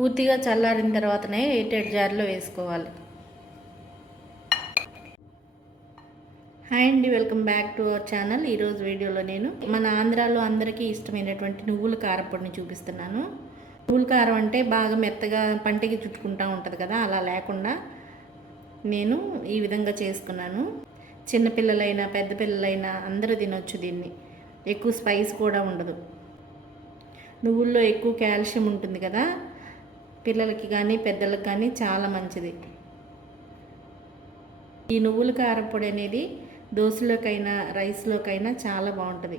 పూర్తిగా చల్లారిన తర్వాతనే ఎయిటెడ్ జార్లో వేసుకోవాలి. హాయ్ అండి, welcome back to our channel. ఈరోజు వీడియోలో నేను మన ఆంధ్రాలో అందరికీ ఇష్టమైనటువంటి నువ్వుల కారపొడిని చూపిస్తున్నాను. నువ్వుల కారం అంటే బాగా మెత్తగా పంటికి చుట్టుకుంటూ ఉంటుంది కదా, అలా లేకుండా నేను ఈ విధంగా చేసుకున్నాను. చిన్నపిల్లలైనా పెద్ద పిల్లలైనా అందరూ తినొచ్చు దీన్ని. ఎక్కువ స్పైస్ కూడా ఉండదు. నువ్వుల్లో ఎక్కువ కాల్షియం ఉంటుంది కదా, పిల్లలకి కానీ పెద్దలకు కానీ చాలా మంచిది. ఈ నువ్వుల కారపొడి అనేది దోశలోకైనా రైస్లోకైనా చాలా బాగుంటుంది.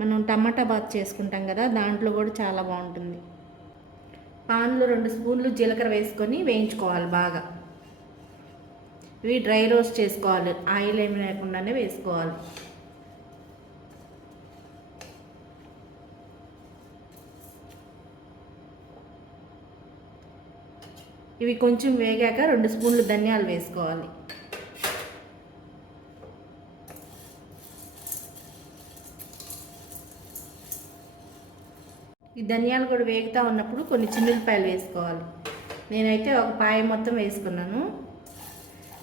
మనం టమాటా బాత్ చేసుకుంటాం కదా, దాంట్లో కూడా చాలా బాగుంటుంది. పాన్లో 2 స్పూన్లు జీలకర్ర వేసుకొని వేయించుకోవాలి బాగా. ఇవి డ్రై రోస్ట్ చేసుకోవాలి, ఆయిల్ ఏమి లేకుండానే వేసుకోవాలి. ఇవి కొంచెం వేగాక 2 స్పూన్లు ధనియాలు వేసుకోవాలి. ఈ ధనియాలు కూడా వేగుతూ ఉన్నప్పుడు కొన్ని చిన్నులపాయలు వేసుకోవాలి. నేనైతే ఒక పాయ మొత్తం వేసుకున్నాను.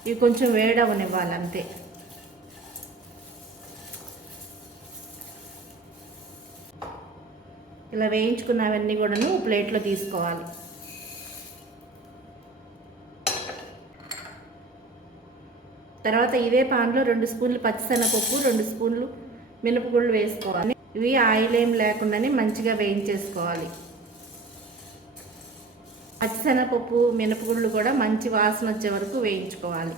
ఇవి కొంచెం వేడవనివ్వాలి అంతే. ఇలా వేయించుకున్నవన్నీ కూడాను ప్లేట్లో తీసుకోవాలి. తర్వాత ఇదే పాన్లో 2 స్పూన్లు పచ్చిశనగపప్పు, 2 స్పూన్లు మినపగుళ్ళు వేసుకోవాలి. ఇవి ఆయిల్ ఏం లేకుండానే మంచిగా వేయించేసుకోవాలి. పచ్చిశనగపప్పు మినపగుళ్ళు కూడా మంచి వాసన వచ్చే వరకు వేయించుకోవాలి.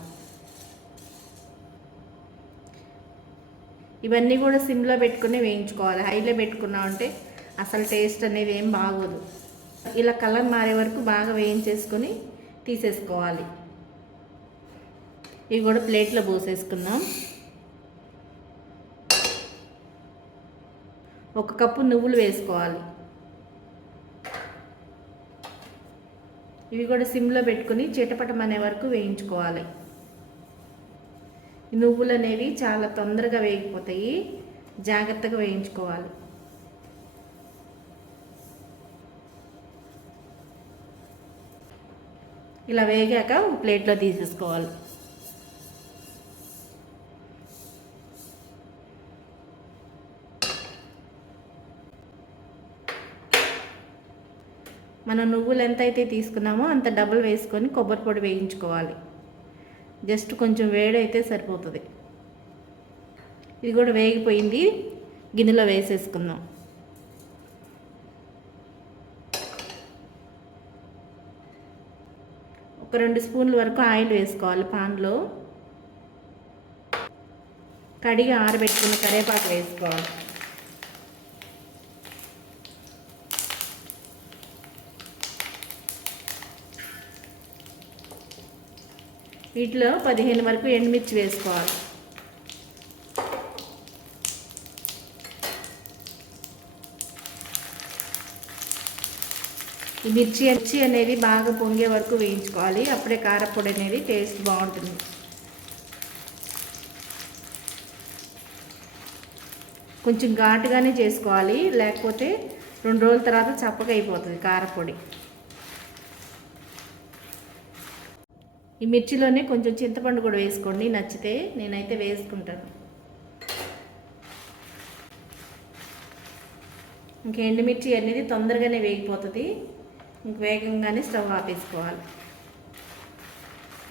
ఇవన్నీ కూడా సిమ్లో పెట్టుకుని వేయించుకోవాలి. హైలో పెట్టుకున్నామంటే అసలు టేస్ట్ అనేది ఏం బాగోదు. ఇలా కలర్ మారే వరకు బాగా వేయించేసుకొని తీసేసుకోవాలి. ఇవి కూడా ప్లేట్లో పోసేసుకుందాం. 1 కప్పు నువ్వులు వేసుకోవాలి. ఇవి కూడా సిమ్లో పెట్టుకుని చిటపటమనే వరకు వేయించుకోవాలి. ఈ నువ్వులు అనేవి చాలా తొందరగా వేగిపోతాయి, జాగ్రత్తగా వేయించుకోవాలి. ఇలా వేగాక ప్లేట్లో తీసేసుకోవాలి. మనం నువ్వులు ఎంత అయితే తీసుకున్నామో అంత డబుల్ వేసుకొని కొబ్బరి పొడి వేయించుకోవాలి. జస్ట్ కొంచెం వేడైతే సరిపోతుంది. ఇది కూడా వేగిపోయింది, గిన్నెలో వేసేసుకుందాం. ఒక 2 స్పూన్ల వరకు ఆయిల్ వేసుకోవాలి పాన్లో. కడిగి ఆరబెట్టుకున్న కరివేపాకు వేసుకోవాలి. వీటిలో 15 వరకు ఎండుమిర్చి వేసుకోవాలి. ఈ మిర్చి అనేది బాగా పొంగే వరకు వేయించుకోవాలి. అప్పుడే కారపొడి అనేది టేస్ట్ బాగుంటుంది. కొంచెం ఘాటుగానే చేసుకోవాలి, లేకపోతే 2 రోజుల తర్వాత చప్పగా అయిపోతుంది కారపొడి. ఈ మిర్చిలోనే కొంచెం చింతపండు కూడా వేసుకోండి నచ్చితే, నేనైతే వేసుకుంటాను. ఇంక ఎండుమిర్చి అనేది తొందరగానే వేగిపోతుంది. ఇంక వేగంగానే స్టవ్ ఆపేసుకోవాలి.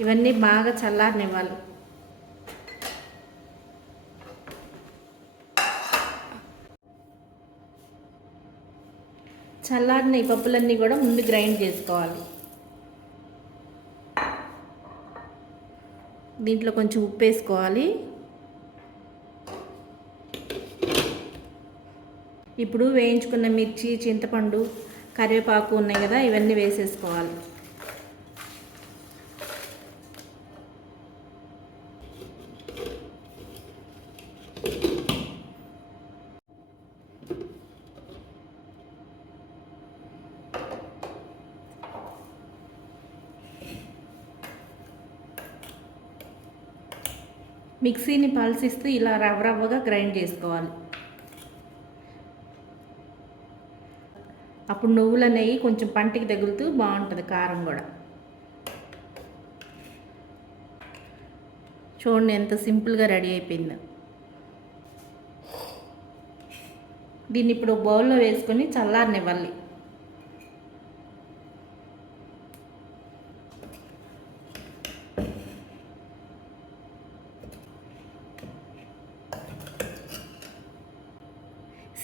ఇవన్నీ బాగా చల్లారనివ్వాలి. చల్లారిన ఈ పప్పులన్నీ కూడా ముందు గ్రైండ్ చేసుకోవాలి. దీంట్లో కొంచెం ఉప్పు వేసుకోవాలి. ఇప్పుడు వేయించుకున్న మిర్చి, చింతపండు, కరివేపాకు ఉన్నాయి కదా, ఇవన్నీ వేసేసుకోవాలి. మిక్సీని పల్సిస్తూ ఇలా రవ్వగా గ్రైండ్ చేసుకోవాలి. అప్పుడు నువ్వుల నెయ్యి కొంచెం పంటికి తగులుతూ బాగుంటుంది కారం కూడా. చూడండి ఎంత సింపుల్గా రెడీ అయిపోయిందో. దీన్ని ఇప్పుడు బౌల్లో వేసుకొని చల్లారనివ్వాలి.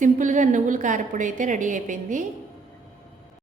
సింపుల్గా నువ్వుల కారపొడి అయితే రెడీ అయిపోయింది.